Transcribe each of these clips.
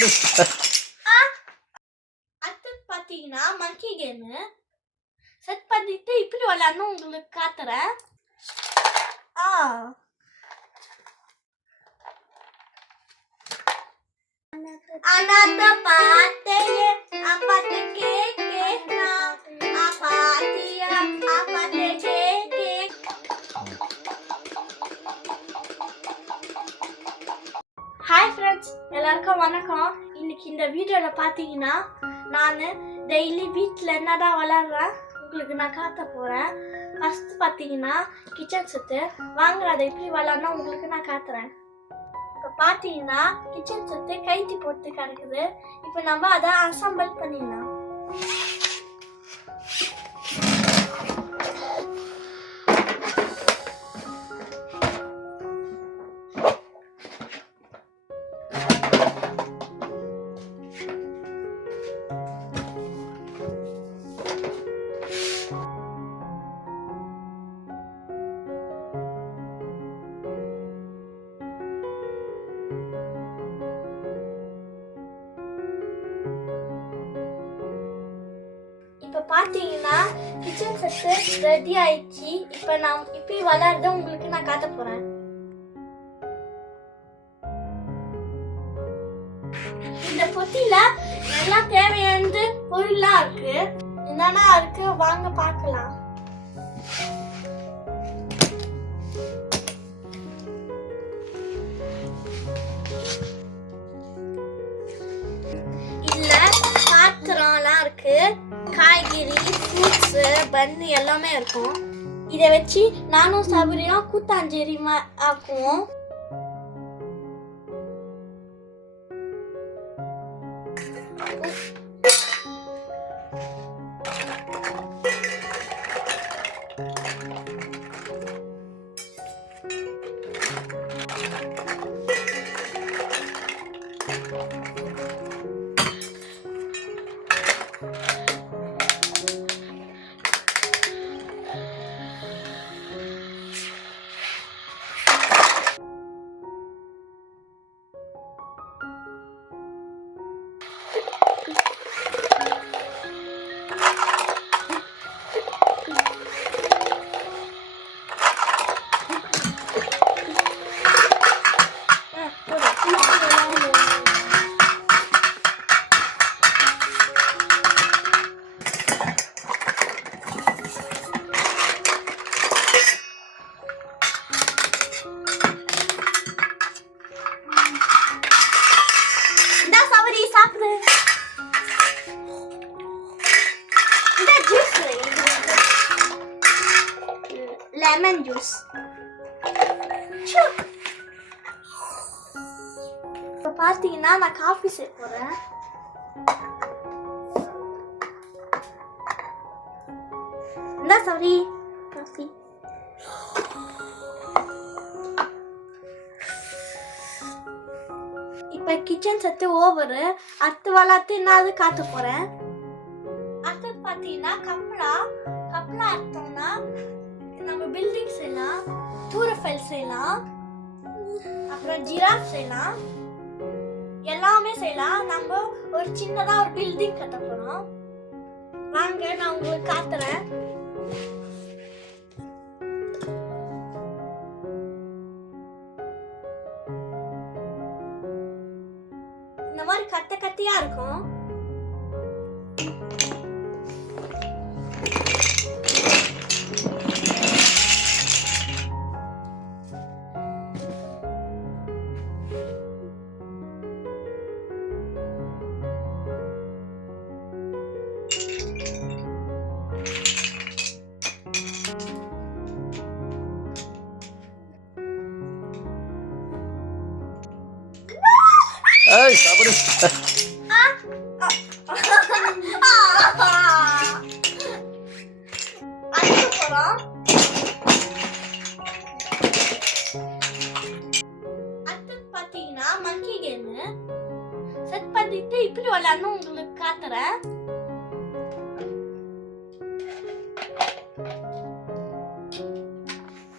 சாப்பிடு அடுத்தது பார்த்தீங்கன்னா மங்கி கேமு செட் பண்ணிட்டு இப்படி விளாடணும் உங்களுக்கு காட்டுறேன். ஆ. அனாத பாட்டையே அப்பாத்து கேக்கேனா அப்பாத்தியா அப்பாத்து எல்லாருக்கும் வணக்கம். இன்னைக்கு இந்த வீடியோவில் பார்த்தீங்கன்னா நான் டெய்லி வீட்டில் என்னடா வளர்றேன் உங்களுக்கு நான் காட்ட போகிறேன் ஃபஸ்ட்டு பார்த்தீங்கன்னா கிச்சன் செட்டு. வாங்க அதை எப்படி வளரணும் உங்களுக்கு நான் காட்டுறேன். இப்போ பார்த்தீங்கன்னா கிச்சன் செட்டு கைத்தி போட்டு கிடக்குது. இப்போ நம்ம அதை அசம்பிள் பண்ணிடலாம். கிச்சன் ரெடி ஆயிடுச்சு. இப்போ நான் இப்போ வளர்றத உங்களுக்கு நான் காட்ட போகிறேன் இந்த பொட்டியில எல்லாம் தேவையானது பொருள்லாம் இருக்கு. என்னன்னா இருக்கு வாங்க பார்க்கலாம். இதுல பாத்திரம்லாம் இருக்கு. காய்கறி ஃப்ரூட்ஸு பன்னு எல்லாமே இருக்கும் இதை வச்சு நானும் சபரியும் கூத்தாஞ்சேரி ஆக்குவோம் Oof. லெமன் ஜூஸ் இப்போ பார்த்தீங்கன்னா நான் காஃபி செய்ய போகிறேன் என்ன சாரி காஃபி இப்போ கிச்சன் செட்டு ஓவரு அடுத்து வளர்த்து என்னது காட்ட போகிறேன் தூரஃபைல் செய்யலாம். அப்புறம் ஜிராஃப் செய்யலாம். எல்லாமே செய்யலாம். நம்ம ஒரு சின்னதா ஒரு பில்டிங் கட்ட போறோம். வாங்க நான் உங்களுக்கு காத்துறேன் இந்த மாதிரி கத்த கத்தியா இருக்கும். சாப்பிடு அடுத்து போறோம் செட் பண்ணிட்டு இப்படி விளையாடணும் உங்களுக்கு காட்டுறேன்.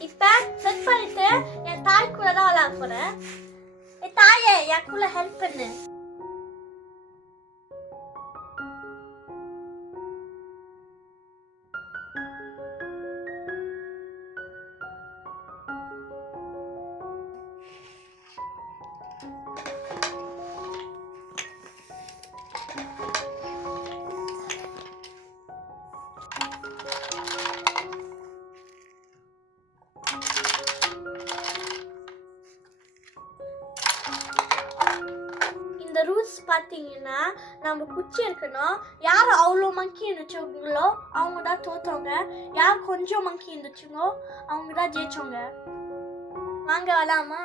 இப்ப செட் பண்ணிட்டு என் தாய் கூட தான் விளையாட போறேன். தாயே என் ஹெல்ப் பண்ணு நம்ம குச்சி இருக்கணும் யார் அவ்வளோ மங்கி இருந்துச்சுங்களோ அவங்க தான் தோத்தவங்க. யார் கொஞ்சம் மங்கி இருந்துச்சுங்களோ அவங்க தான் ஜெயிச்சவங்க. வாங்க வரலாமா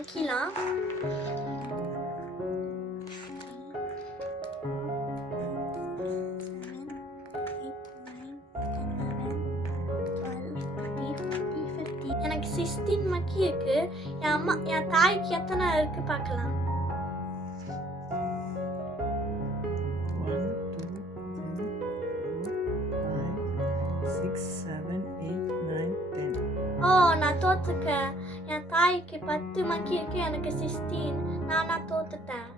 இந்த மங்கிலாம் எனக்கு சிக்ஸ்டீன் மக்கி இருக்கு. என் அம்மா என் தாய்க்கு எத்தனை இருக்கு பார்க்கலாம். Eight, nine, ten. ஓ நான் தோத்துக்கேன் என் தாய்க்கு பத்து மக்கி இருக்கு எனக்கு சிக்ஸ்டீன். நான் நான் தோத்துட்டேன்.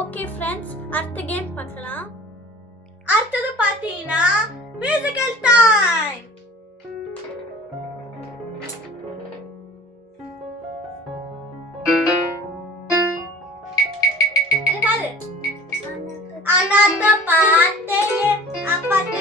ஓகே ஃப்ரெண்ட்ஸ் அடுத்த கேம் பார்க்கலாம். அடுத்தது பார்த்தீங்கன்னா மியூசிக்கல் டைம் அனாத்த பாத்தையே அப்பாத்து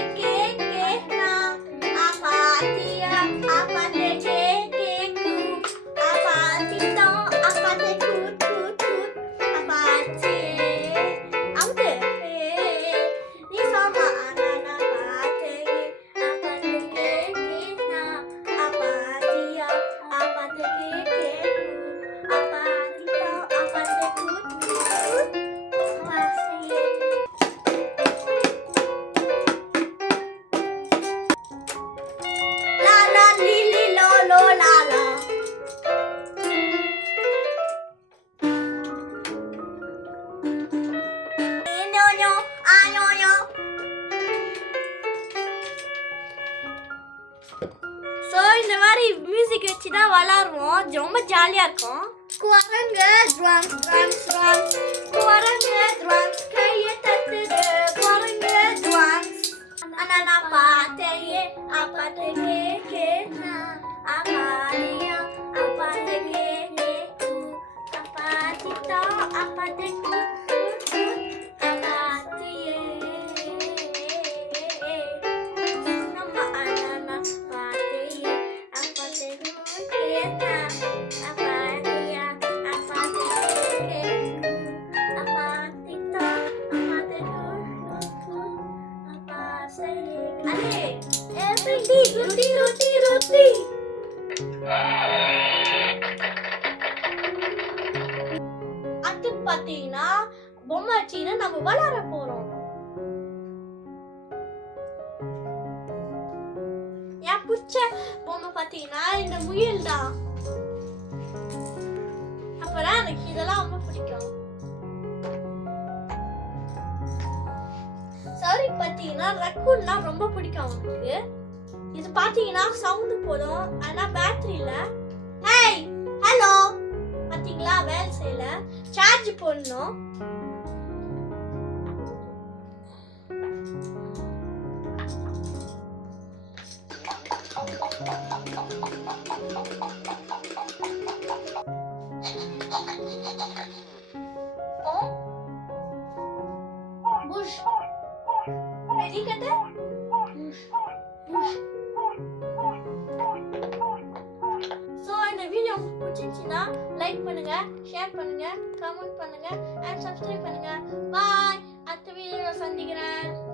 மாதிரி மியூசிக் வச்சு தான் விளாடுவோம் இது ரொம்ப ஜாலியாக இருக்கும் குரங்கு ட்ரம்ஸ் ட்ரம்ஸ் ட்ரம்ஸ் குரங்கு ட்ரம்ஸ் கையை தட்டுது குரங்கு ட்ரம்ஸ் ஆனா நான் பார்த்தேயே அப்பாட்டு கேக்கேனா அப்பாடியா அப்பாட்டு கேக்கே அப்பாட்டிட்டா அப்பாட்டு Allez, everyday, roti, roti, அடுத்து பாத்தீங்கன்னா பொம்மை வச்சுன்னு நம்ம விளையாட போறோம். என் பிடிச்ச பொம்மை பாத்தீங்கன்னா இந்த முயல் தான் அப்புறம் எனக்கு இதெல்லாம் ரொம்ப பிடிக்கும். சரி பார்த்தீங்கன்னா ரக்கூன்னா ரொம்ப பிடிக்கும் அவனுக்கு இது பார்த்தீங்கன்னா சவுண்டு போதும். ஆனால் பேட்டரி இல்லை. ஹேய் ஹலோ பார்த்தீங்களா? வேலை செய்யல. சார்ஜ் போடணும். tiga